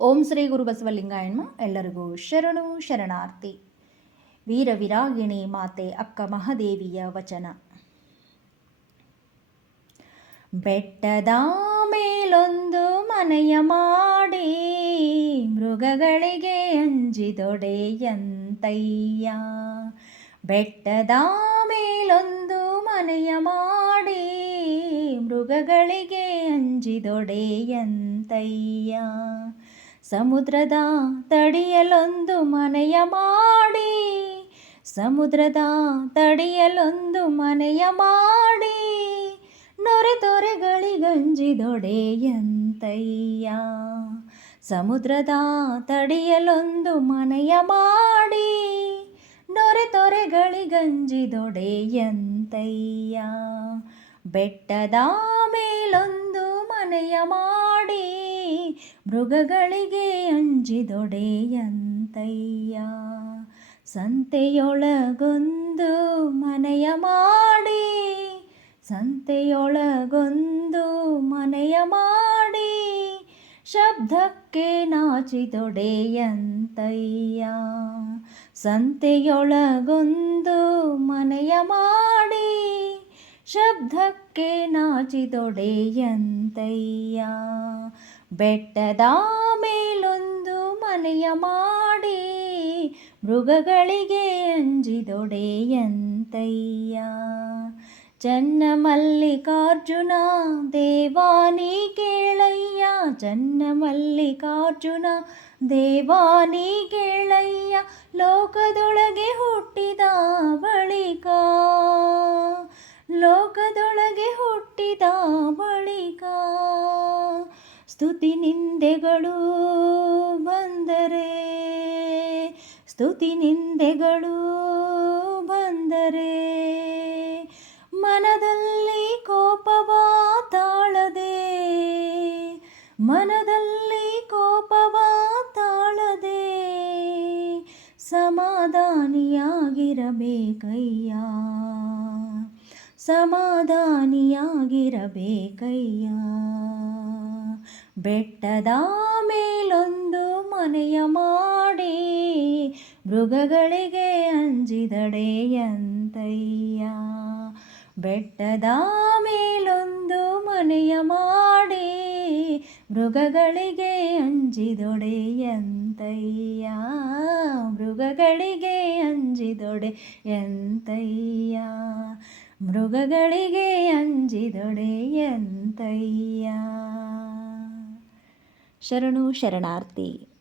ಓಂ ಶ್ರೀ ಗುರು ಬಸವಲಿಂಗಾಯಣ್ಣ. ಎಲ್ಲರಿಗೂ ಶರಣು ಶರಣಾರ್ಥಿ. ವೀರ ವಿರಾಗಿಣಿ ಮಾತೆ ಅಕ್ಕ ಮಹಾದೇವಿಯ ವಚನ. ಬೆಟ್ಟದ ಮೇಲೊಂದು ಮನೆಯ ಮಾಡಿ, ಮೃಗಗಳಿಗೆ ಅಂಜಿದೊಡೆಯಂತಯ್ಯ. ಬೆಟ್ಟದ ಮೇಲೊಂದು ಮನೆಯ ಮಾಡಿ, ಮೃಗಗಳಿಗೆ ಅಂಜಿದೊಡೆಯಂತಯ್ಯ. ಸಮುದ್ರದ ತಡಿಯಲೊಂದು ಮನೆಯ ಮಾಡಿ, ಸಮುದ್ರದ ತಡಿಯಲೊಂದು ಮನೆಯ ಮಾಡಿ, ನೊರೆ ತೊರೆಗಳಿಗಂಜಿದೊಡೆಯಂತಯ್ಯ. ಸಮುದ್ರದ ತಡಿಯಲೊಂದು ಮನೆಯ ಮಾಡಿ, ನೊರೆ ತೊರೆಗಳಿಗಂಜಿದೊಡೆಯಂತಯ್ಯ. ಬೆಟ್ಟದ ಮೇಲೊಂದು ಮನೆಯ ಮಾಡಿ, ಮೃಗಗಳಿಗೆ ಅಂಜಿದೊಡೆಯಂತಯ್ಯ. ಸಂತೆಯೊಳಗೊಂದು ಮನೆಯ ಮಾಡಿ, ಸಂತೆಯೊಳಗೊಂದು ಮನೆಯ ಮಾಡಿ, ಶಬ್ದಕ್ಕೆ ನಾಚಿದೊಡೆಯಂತಯ್ಯ. ಸಂತೆಯೊಳಗೊಂದು ಮನೆಯ ಮಾಡಿ, ಶಬ್ದಕ್ಕೆ ನಾಚಿದೊಡೆಯಂತಯ್ಯ. ಬೆಟ್ಟದ ಮೇಲೊಂದು ಮನೆಯ ಮಾಡಿ, ಮೃಗಗಳಿಗೆ ಅಂಜಿದೊಡೆಯಂತಯ್ಯ. ಚನ್ನಮಲ್ಲಿಕಾರ್ಜುನ ದೇವಾನಿ ಕೇಳಯ್ಯ, ಚನ್ನಮಲ್ಲಿಕಾರ್ಜುನ ದೇವಾನಿ ಕೇಳಯ್ಯ. ಲೋಕದೊಳಗೆ ಹುಟ್ಟಿದ ಬಳಿಕ, ಲೋಕದೊಳಗೆ ಹುಟ್ಟಿದ ಬಳಿಕ, ಸ್ತುತಿ ನಿಂದೆಗಳು ಬಂದರೆ, ಸ್ತುತಿ ನಿಂದೆಗಳು ಬಂದರೆ, ಮನದಲ್ಲಿ ಕೋಪವ ತಾಳದೆ, ಮನದಲ್ಲಿ ಕೋಪವ ತಾಳದೆ, ಸಮಾಧಾನಿಯಾಗಿರಬೇಕಯ್ಯ, ಸಮಾಧಾನಿಯಾಗಿರಬೇಕಯ್ಯ. ಬೆಟ್ಟದ ಮೇಲೊಂದು ಮನೆಯ ಮಾಡಿ, ಮೃಗಗಳಿಗೆ ಅಂಜಿದೊಡೆಯಂತಯ್ಯ. ಬೆಟ್ಟದ ಮೇಲೊಂದು ಮನೆಯ ಮಾಡಿ, ಮೃಗಗಳಿಗೆ ಅಂಜಿದೊಡೆಯಂತಯ್ಯ. ಮೃಗಗಳಿಗೆ ಅಂಜಿದೊಡೆಯಂತಯ್ಯ. ಮೃಗಗಳಿಗೆ ಅಂಜಿದೊಡೆಯಂತಯ್ಯ. ಶರಣು ಶರಣಾರ್ಥಿ.